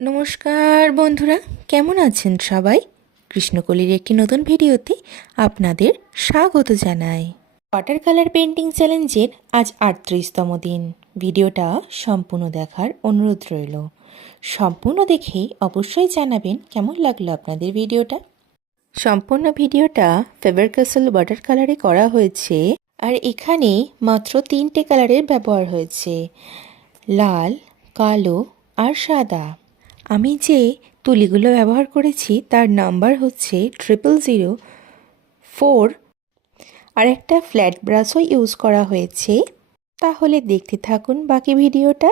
নমস্কার বন্ধুরা, কেমন আছেন সবাই? কৃষ্ণকলির একটি নতুন ভিডিওতে আপনাদের স্বাগত জানাই। ওয়াটার কালার পেন্টিং চ্যালেঞ্জের আজ ৩৮তম দিন। ভিডিওটা সম্পূর্ণ দেখার অনুরোধ রইল। সম্পূর্ণ দেখেই অবশ্যই জানাবেন কেমন লাগলো আপনাদের ভিডিওটা। সম্পূর্ণ ভিডিওটা ফেবার ক্যাসেল ওয়াটার কালারে করা হয়েছে, আর এখানে মাত্র 3টে কালারের ব্যবহার হয়েছে, লাল, কালো আর সাদা। আমি যে তুলিগুলো ব্যবহার করেছি তার নাম্বার হচ্ছে 0004, আর একটা ফ্ল্যাট ব্রাশও ইউজ করা হয়েছে। তাহলে দেখতে থাকুন বাকি ভিডিওটা।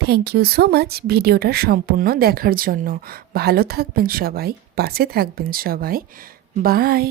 থ্যাংক ইউ সো মাচ ভিডিওটা সম্পূর্ণ দেখার জন্য। ভালো থাকবেন সবাই, পাশে থাকবেন সবাই। বাই।